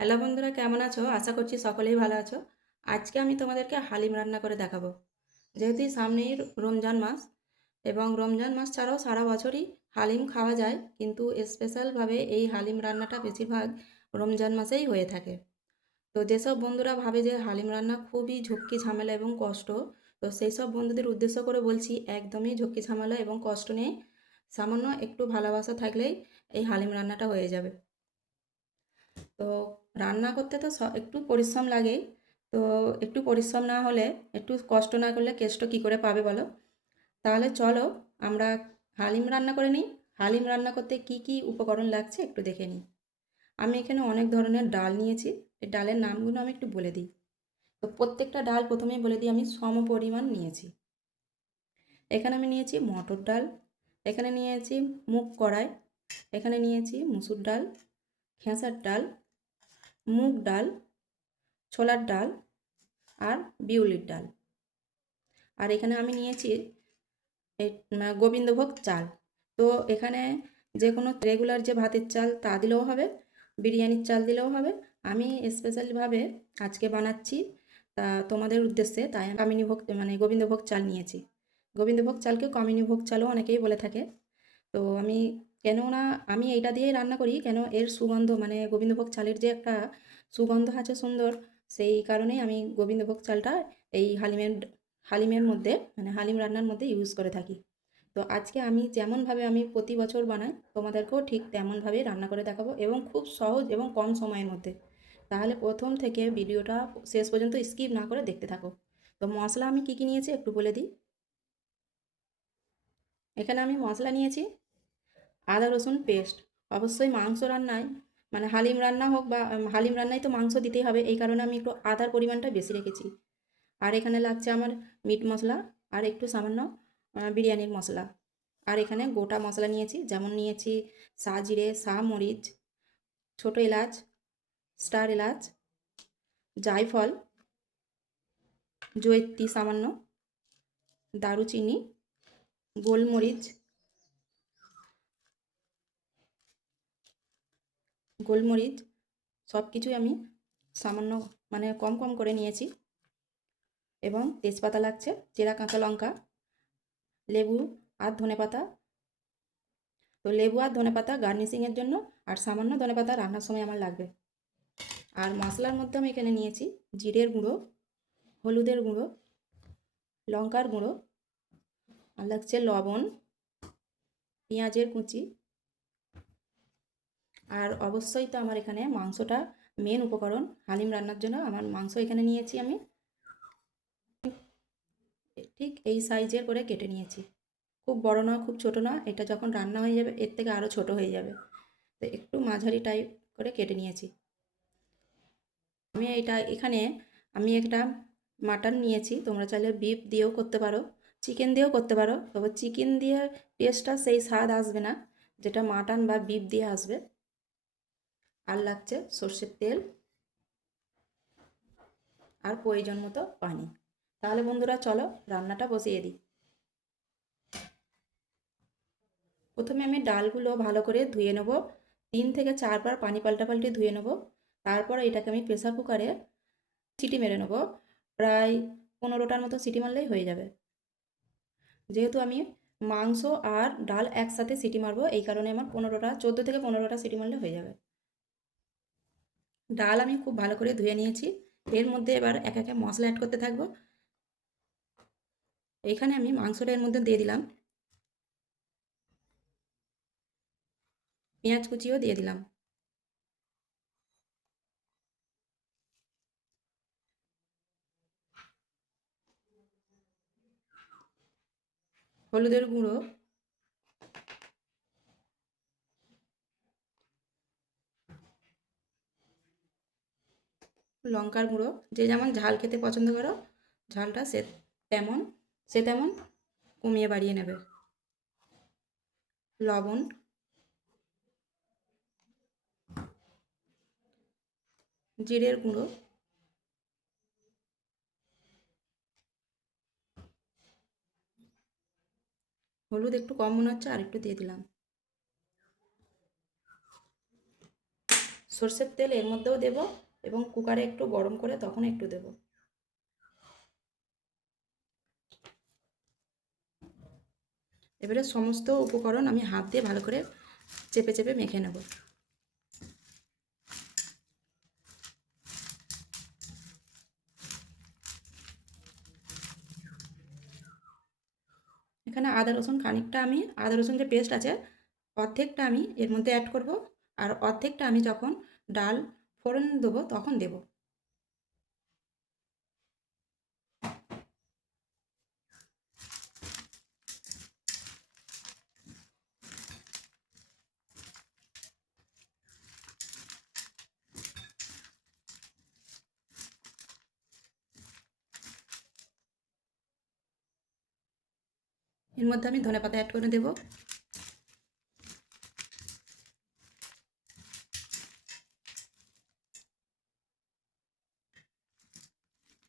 Hello বন্ধুরা, কেমন আছো? আশা করছি সকলেই ভালো আছো। আজকে আমি তোমাদেরকে হালিম রান্না করে দেখাবো। যেহেতু সামনেই রমজান মাস, এবং রমজান মাস ছাড়াও সারা বছরই হালিম খাওয়া যায়, কিন্তু স্পেশালভাবে এই হালিম রান্নাটা বেশিরভাগ রমজান মাসেই হয়ে থাকে। তো যেসব বন্ধুরা ভাবে যে হালিম রান্না খুবই ঝক্কি ঝামেলা এবং কষ্ট, তো সেই সব বন্ধুদের উদ্দেশ্য করে বলছি, একদমই ঝক্কি ঝামেলা এবং কষ্ট নেই। সামান্য একটু ভালোবাসা থাকলেই এই হালিম রান্নাটা হয়ে যাবে। তো রান্না করতে তো একটু পরিশ্রম লাগেই। তো একটু পরিশ্রম না হলে, একটু কষ্ট না করলে কেষ্ট কী করে পাবে বলো? তাহলে চলো আমরা হালিম রান্না করে নিই। হালিম রান্না করতে কি কি উপকরণ লাগছে একটু দেখে নিই। আমি এখানে অনেক ধরনের ডাল নিয়েছি। এই ডালের নামগুলো আমি একটু বলে দিই। তো প্রত্যেকটা ডাল প্রথমেই বলে দিই, আমি সম পরিমাণ নিয়েছি। এখানে আমি নিয়েছি মটর ডাল, এখানে নিয়েছি মুগ কড়াই, এখানে নিয়েছি মুসুর ডাল, খেসার ডাল, মুগ ডাল, ছোলার ডাল, আর বিউলির ডাল। আর এখানে আমি নিয়েছি এই গোবিন্দভোগ চাল। তো এখানে যে কোনো রেগুলার যে ভাতের চাল তা দিলেও হবে, বিরিয়ানির চাল দিলেও হবে। আমি স্পেশালিভাবে আজকে বানাচ্ছি তা তোমাদের উদ্দেশ্যে, তাই কামিনীভোগ গোবিন্দভোগ চাল নিয়েছি। গোবিন্দভোগ চালকে কামিনীভোগ চালও অনেকেই বলে থাকে। তো কেননা আমি এইটা দিয়েই রান্না করি, কেন এর সুগন্ধ গোবিন্দভোগ চালের যে একটা সুগন্ধ আছে সুন্দর, সেই কারণেই আমি গোবিন্দভোগ চালটা এই হালিমের মধ্যে হালিম রান্নার মধ্যে ইউজ করে থাকি। তো আজকে আমি যেমনভাবে আমি প্রতি বছর বানাই, তোমাদেরকেও ঠিক তেমনভাবেই রান্না করে দেখাবো, এবং খুব সহজ এবং কম সময়ের মধ্যে। তাহলে প্রথম থেকে ভিডিওটা শেষ পর্যন্ত স্কিপ না করে দেখতে থাকো। তো মশলা আমি কি কি নিয়েছি একটু বলে দিই। এখানে আমি মশলা নিয়েছি আদা রসুন পেস্ট। অবশ্যই মাংস রান্নায়, হালিম রান্না হোক বা হালিম রান্নায় তো মাংস দিতেই হবে, এই কারণে আমি একটু আদার পরিমাণটা বেশি রেখেছি। আর এখানে লাগছে আমার মিট মশলা, আর একটু সামান্য বিরিয়ানির মশলা। আর এখানে গোটা মশলা নিয়েছি, যেমন নিয়েছি জিরে, মরিচ, ছোটো এলাচ, স্টার এলাচ, জায়ফল, জয়িত্রী সামান্য, দারুচিনি, গোলমরিচ, গোলমরিচ সব কিছুই আমি সামান্য কম কম করে নিয়েছি। এবং তেজপাতা লাগছে, চেরা কাঁচা লঙ্কা, লেবু আর ধনেপাতা। তো লেবু আর ধনেপাতা গার্নিশিংয়ের জন্য, আর সামান্য ধনেপাতা রান্নার সময় আমার লাগবে। আর মশলার মধ্যে আমি এখানে নিয়েছি জিরের গুঁড়ো, হলুদের গুঁড়ো, লঙ্কার গুঁড়ো, আর লাগছে লবণ, পেঁয়াজের কুচি। আর অবশ্যই তো আমার এখানে মাংসটা মেন উপকরণ হালিম রান্নার জন্য। আমার মাংস এখানে নিয়েছি আমি ঠিক এই সাইজের করে কেটে নিয়েছি। খুব বড় না, খুব ছোট না, এটা যখন রান্না হয়ে যাবে এর থেকে আরও ছোট হয়ে যাবে। তো একটু মাঝারি টাইপ করে কেটে নিয়েছি। এখানে আমি একটা মাটন নিয়েছি, তোমরা চাইলে বিফ দিয়েও করতে পারো, চিকেন দিয়েও করতে পারো, তবে চিকেন দিয়ে টেস্টটা সেই স্বাদ আসবে না যেটা মাটন বা বিফ দিয়ে আসবে। আর লাগছে সর্ষের তেল, আর প্রয়োজন মতো পানি। তাহলে বন্ধুরা চলো রান্নাটা বসিয়ে দিই। প্রথমে আমি ডালগুলো ভালো করে ধুয়ে নেব, 3 থেকে 4 বার পানি পাল্টাপাল্টি ধুয়ে নেব। তারপর এটাকে আমি প্রেসার কুকারে সিটি মেরে নেব। প্রায় 15টার মতো সিটি মারলেই হয়ে যাবে। যেহেতু আমি মাংস আর ডাল একসাথে সিটি মারবো, এই কারণে আমার 14 থেকে 15টা সিটি মারলে হয়ে যাবে। ডাল আমি খুব ভালো করে ধুয়ে নিয়েছি। এর মধ্যে এবার এক একে মশলা অ্যাড করতে থাকবো। এখানে আমি মাংসটা এর মধ্যে দিয়ে দিলাম, পেঁয়াজ কুচিও দিয়ে দিলাম, হলুদের গুঁড়ো, লঙ্কার গুঁড়ো। যে যেমন ঝাল খেতে পছন্দ করো, ঝালটা তেমন সে তেমন কমিয়ে বাড়িয়ে নেবে। লবণ, জিরের গুঁড়ো, হলুদ একটু কম মনে হচ্ছে, আর একটু দিয়ে দিলাম। সর্ষের তেল এর মধ্যেও দেব এবং কুকারে একটু গরম করে তখন একটু দেব। এবারে সমস্ত উপকরণ আমি হাত দিয়ে ভালো করে চেপে চেপে মেখে নেব। এখানে আদা রসুন খানিকটা, আমি আদা রসুন যে পেস্ট আছে অর্ধেকটা আমি এর মধ্যে অ্যাড করব, আর অর্ধেকটা আমি যখন ডাল ফোড়ন দেবো তখন দেব। এর মধ্যে আমি ধনেপাতা অ্যাড করে দেব।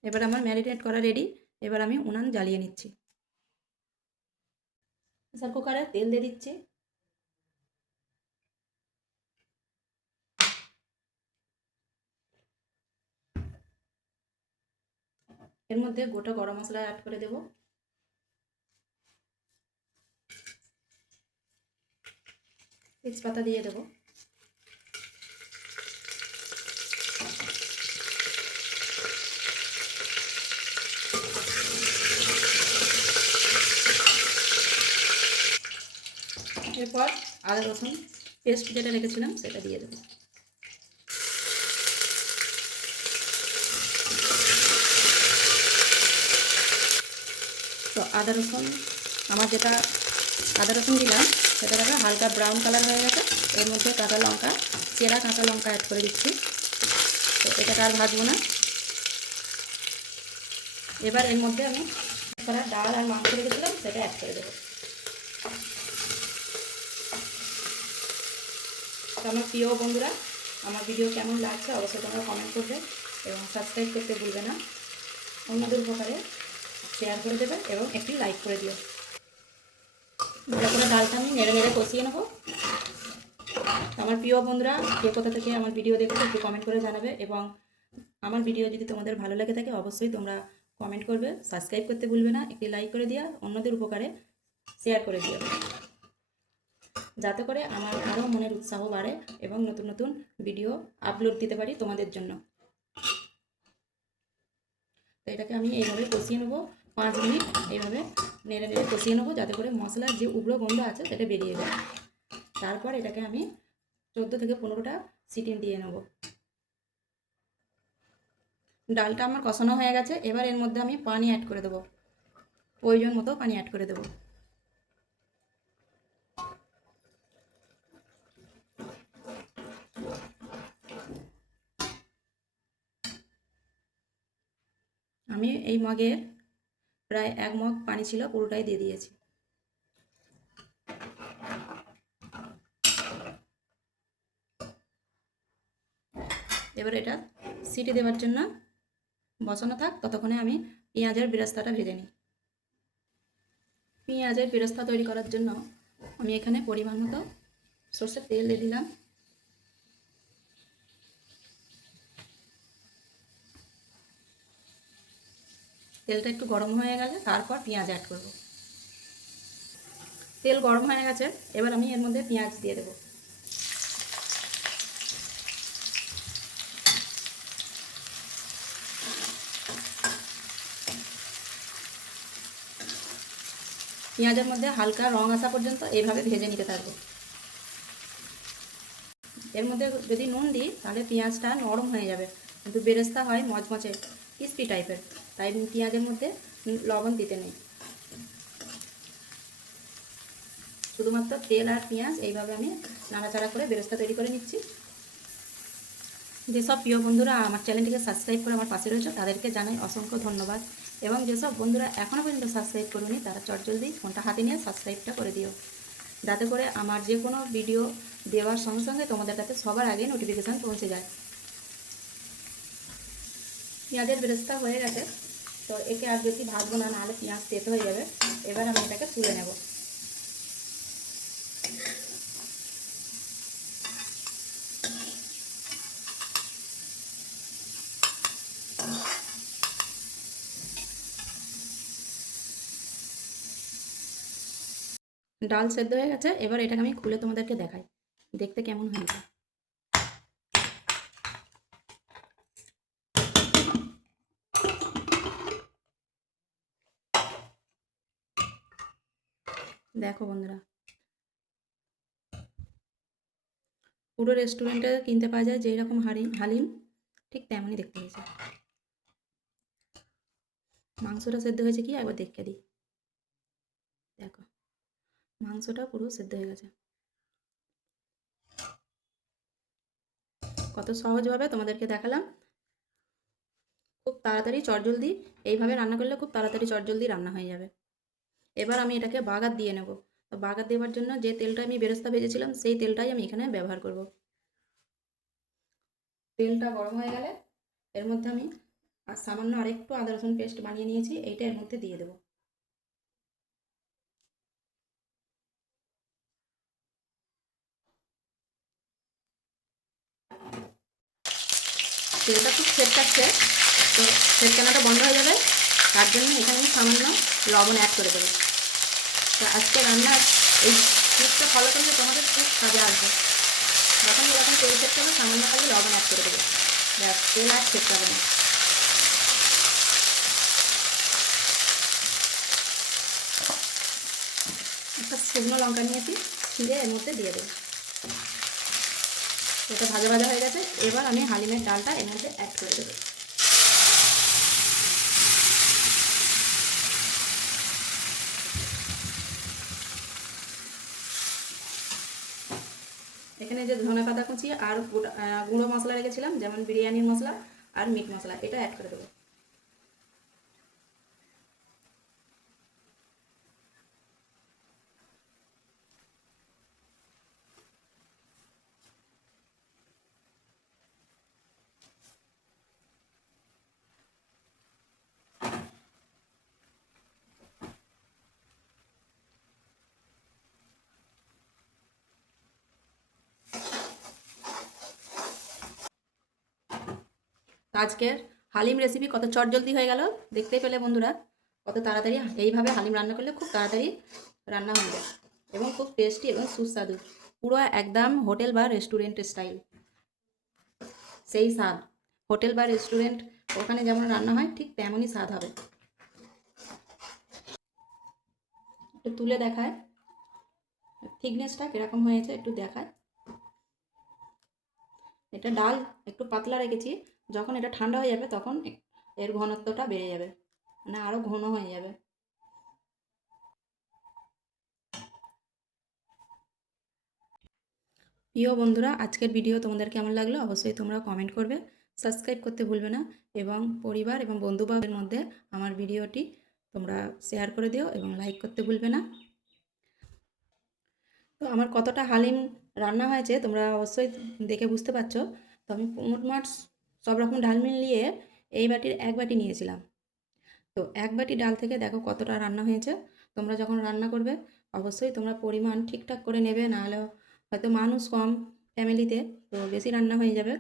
এবার আমার ম্যারিনেট করা রেডি। এবার আমি উনান জ্বালিয়ে নিচ্ছি। প্রেসার কুকারে তেল দিয়ে দিচ্ছি। এর মধ্যে গোটা গরম মশলা অ্যাড করে দেব। তেজপাতা দিয়ে দেব। এরপর আদা রসুন পেস্ট যেটা রেখেছিলাম সেটা দিয়ে দেবো। তো আদা রসুন দিলাম সেটা দেখো হালকা ব্রাউন কালার হয়ে গেছে। এর মধ্যে কাঁচা লঙ্কা, চেরা কাঁচা লঙ্কা অ্যাড করে দিচ্ছি। তো এটাকে আর ভাজবো না। এবার এর মধ্যে আমি ডাল আর মাংস রেখেছিলাম সেটা অ্যাড করে দেবো। তো আমার প্রিয় বন্ধুরা, আমার ভিডিও কেমন লাগছে অবশ্যই তোমরা কমেন্ট করবে এবং সাবস্ক্রাইব করতে ভুলবে না। অন্যদের উপকারে শেয়ার করে দেবে এবং একটি লাইক করে দিও। ভালো করে ডালটা আমি নেড়ে নেড়ে কষিয়ে নেবো। আমার প্রিয় বন্ধুরা, কে কোথা থেকে আমার ভিডিও দেখবে একটু কমেন্ট করে জানাবে এবং আমার ভিডিও যদি তোমাদের ভালো লেগে থাকে অবশ্যই তোমরা কমেন্ট করবে, সাবস্ক্রাইব করতে ভুলবে না, একটি লাইক করে দিও, অন্যদের উপকারে শেয়ার করে দিও, যাতে করে আমার আরও মনের উৎসাহ বাড়ে এবং নতুন নতুন ভিডিও আপলোড দিতে পারি তোমাদের জন্য। তো এটাকে আমি এইভাবে কষিয়ে নেবো 5 মিনিট। এইভাবে নেড়ে নেড়ে কষিয়ে নেবো যাতে করে মশলার যে উগ্র গন্ধ আছে সেটা বেরিয়ে যায়। তারপর এটাকে আমি 14 থেকে 15টা সিটি দিয়ে নেব। ডালটা আমার কষানো হয়ে গেছে। এবার এর মধ্যে আমি পানি অ্যাড করে দেবো, প্রয়োজন মতো পানি অ্যাড করে দেবো। আমি এই মগে প্রায় 1 মগ পানি ছিল, পুরোটাই দিয়ে দিয়েছি। এবার এটা সিটি দেওয়ার জন্য বসানো থাক, ততক্ষণে আমি পেঁয়াজের বেরেস্তাটা ভেজে নিই। পেঁয়াজের বেরেস্তা তৈরি করার জন্য আমি এখানে পরিমাণ মতো সরষের তেল দিয়ে দিলাম। তেলটা একটু গরম হয়ে গেলে তারপর পেঁয়াজ অ্যাড করব। তেল গরম হয়ে গেছে, এবার আমি এর মধ্যে পেঁয়াজ দিয়ে দেবো। পেঁয়াজের মধ্যে হালকা রং আসা পর্যন্ত এইভাবে ভেজে নিতে থাকবো। এর মধ্যে যদি নুন দিই তাহলে পেঁয়াজটা নরম হয়ে যাবে, কিন্তু বেরেস্তা হয় মচমচে ক্রিস্পি টাইপের, তাই পেঁয়াজের মধ্যে লবণ দিতে নেই। শুধুমাত্র তেল আর পেঁয়াজ এইভাবে আমি নাড়াচাড়া করে বেরেস্তা তৈরি করে নিচ্ছি। যেসব প্রিয় বন্ধুরা আমার চ্যানেলটিকে সাবস্ক্রাইব করে আমার পাশে রয়েছে তাদেরকে জানাই অসংখ্য ধন্যবাদ, এবং যেসব বন্ধুরা এখনও পর্যন্ত সাবস্ক্রাইব করুনি তারা চটজলদি ফোনটা হাতে নিয়ে সাবস্ক্রাইবটা করে দিও, যাতে করে আমার যে কোনো ভিডিও দেওয়ার সঙ্গে সঙ্গে তোমাদের কাছে সবার আগে নোটিফিকেশান পৌঁছে যায়। পেঁয়াজের বেরেস্তা হয়ে গেছে, তো একে আর বেশি ভাজবো না, নাহলে পেঁয়াজ তেতো হয়ে যাবে। এবার আমি এটাকে তুলে নেব। ডাল সেদ্ধ হয়ে গেছে, এবার এটাকে আমি খুলে তোমাদেরকে দেখাই দেখতে কেমন হয়েছে। দেখো বন্ধুরা, পুরো রেস্টুরেন্টে কিনতে পাওয়া যায় যেই রকম হালিম ঠিক তেমনই দেখতে হয়েছে। মাংসটা সেদ্ধ হয়েছে কি একবার দেখে দিই। দেখো, মাংসটা পুরো সেদ্ধ হয়ে গেছে। কত সহজভাবে তোমাদেরকে দেখালাম। খুব তাড়াতাড়ি চটজলদি এইভাবে রান্না করলে খুব তাড়াতাড়ি চটজলদি রান্না হয়ে যাবে। এবার আমি এটাকে বাগার দিয়ে নেব। তো বাগার দেওয়ার জন্য যে তেলটা আমি বেরেস্তা ভেজেছিলাম সেই তেলটাই আমি এখানে ব্যবহার করব। তেলটা গরম হয়ে গেলে এর মধ্যে আমি সামান্য আরেকটু আদা রসুন পেস্ট বানিয়ে নিয়েছি, এইটা এর মধ্যে দিয়ে দেবো। তেলটা খুব ছেটকাচ্ছে, তো ছেটকানোটা বন্ধ হয়ে যাবে, তার জন্য এখানে আমি সামান্য লবণ অ্যাড করে দেবো। তো আজকে রান্নার এই টিপসটা ফলো করলে তোমাদের খুব কাজে আসবে। যখন তেল ছেটকাবে সামান্য খালি লবণ অ্যাড করে দেবে, ব্যাস তেল আর ছেটকাবে না। একটা শুকনো লঙ্কা নিয়েছি, ছিঁড়ে এর মধ্যে দিয়ে দেবো। এটা ভাজা ভাজা হয়ে গেছে, এবার আমি হালিমের ডালটা এর মধ্যে অ্যাড করে দেবো। এখানে যে ধনে পাতা কুচি আর গুঁড়ো মশলা রেখেছিলাম, যেমন বিরিয়ানির মশলা আর মিট মশলা, এটা অ্যাড করে দেবো। আজকের হালিম রেসিপি কত চটজলদি হয়ে গেল দেখতেই পেলে বন্ধুরা। কত তাড়াতাড়ি এইভাবে হালিম রান্না করলে খুব তাড়াতাড়ি রান্না হয়ে যায় এবং খুব টেস্টি এবং সুস্বাদু, পুরো একদম হোটেল বা রেস্টুরেন্ট স্টাইল। সেই স্বাদ হোটেল বা রেস্টুরেন্ট ওখানে যেমন রান্না হয় ঠিক তেমনই স্বাদ হবে। একটু তুলে দেখায় থিকনেসটা কীরকম হয়েছে, একটু দেখায়। এটা ডাল একটু পাতলা রেখেছি, যখন এটা ঠান্ডা হয়ে যাবে তখন এর ঘনত্বটা বেড়ে যাবে, মানে আরও ঘন হয়ে যাবে। প্রিয় বন্ধুরা, আজকের ভিডিও তোমাদের কেমন লাগলো অবশ্যই তোমরা কমেন্ট করবে, সাবস্ক্রাইব করতে ভুলবে না এবং পরিবার এবং বন্ধুবান্ধবের মধ্যে আমার ভিডিওটি তোমরা শেয়ার করে দিও এবং লাইক করতে ভুলবে না। তো আমার কতটা হালিম রান্না হয়েছে তোমরা অবশ্যই দেখে বুঝতে পারছো। তো আমি মোটমাট সব রকম ডাল মিলিয়ে এই বাটির এক বাটি নিয়েছিলাম। তো এক বাটি ডাল থেকে দেখো কতটা রান্না হয়েছে। তোমরা যখন রান্না করবে অবশ্যই তোমরা পরিমাণ ঠিকঠাক করে নেবে, নাহলে হয়তো মানুষ কম ফ্যামিলিতে, তো বেশি রান্না হয়ে যাবে।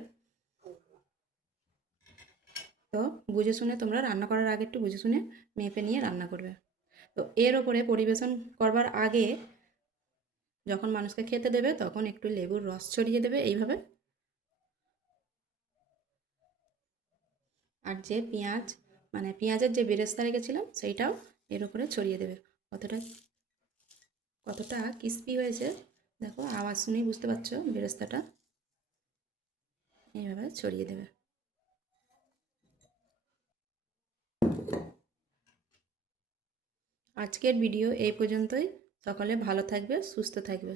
তো বুঝে শুনে তোমরা রান্না করার আগে একটু বুঝে শুনে মেপে নিয়ে রান্না করবে। তো এর ওপরে পরিবেশন করবার আগে যখন মানুষকে খেতে দেবে তখন একটু লেবুর রস ছড়িয়ে দেবে এইভাবে। আর যে পেঁয়াজ মানে পেঁয়াজের যে বেরেস্তা রেখেছিলাম সেইটাও এর উপরে ছড়িয়ে দেবে। কতটা কতটা ক্রিস্পি হয়েছে দেখো, আওয়াজ শুনেই বুঝতে পারছো। বেরেস্তাটা এইভাবে ছড়িয়ে দেবে। আজকের ভিডিও এই পর্যন্তই। সকলে ভালো থাকবে, সুস্থ থাকবে।